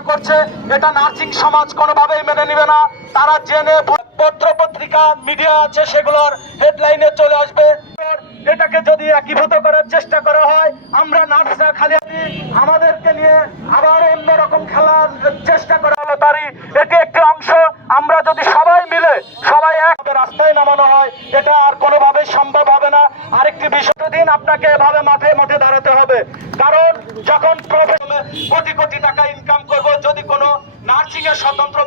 করছে, এটা নার্সিং সমাজ কোনোভাবেই মেনে নেবে না। তারা জেনে পত্র পত্রিকা মিডিয়া আছে সেগুলোর হেডলাইনে চলে আসবে। এটাকে যদি একীভূত করার চেষ্টা করা হয়, আমরা নার্সরা খালি আমাদেরকে নিয়ে আবার অন্যরকম খেলার চেষ্টা করা হলো তারই এটি একটি অংশ। আমরা যদি সবাই মিলে সবাই এক রাস্তায় নামানো হয়, এটা আর কোনোভাবেই সম্ভব হবে না। আরেকটি বিষয় দিন আপনাকে এভাবে মাঠে মাঠে দাঁড়াতে হবে, কারণ যখন কোটি কোটি টাকা ইনকাম করব, যদি কোনো নার্সিং এর স্বতন্ত্র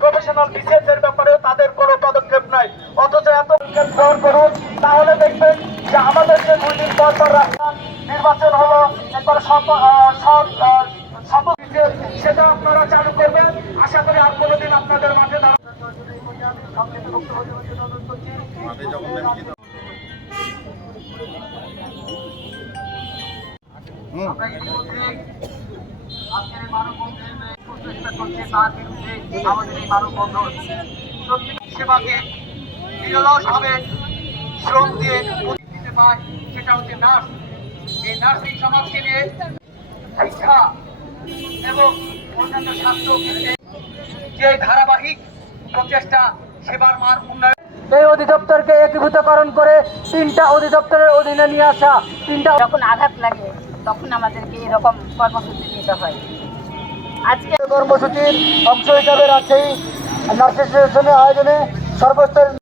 প্রফেশনাল বিসিএস ব্যাপারেও তাদের কোনো পদক্ষেপ নাই, অথচ এত গ্রহণ করুন, তাহলে দেখবেন যে আমাদের যে 2 দিন পর পর নির্বাচন হলো, একবার সেটা আপনারা চালু করবেন। আশা করি আর কোনোদিন আপনাদের মাঠে আমরা ইতিমধ্যে আজকের মানববন্ধনের প্রচেষ্টা করছে, তার বিরুদ্ধে আমাদের এই মানববন্ধন প্রত্যেক সেবাকে নিরলসভাবে শ্রম দিয়ে দিতে পায়, সেটা হচ্ছে নার্স। এই নার্সিং সমাজকে নিয়ে শিক্ষা এবং অন্যান্য স্বাস্থ্য ক্ষেত্রে যে ধারাবাহিক প্রচেষ্টা, সেবার মান উন্নয়ন, এই অধিদপ্তরকে একীভূতকরণ করে 3টা অধিদপ্তরের অধীনে নিয়ে আসা, 3টা যখন আঘাত লাগে তখন আমাদেরকে এরকম কর্মসূচি নিতে হয়। আজকে কর্মসূচির অংশ হিসাবে রাজশাহী নার্স অ্যাসোসিয়েশনের আয়োজনে সর্বস্তরের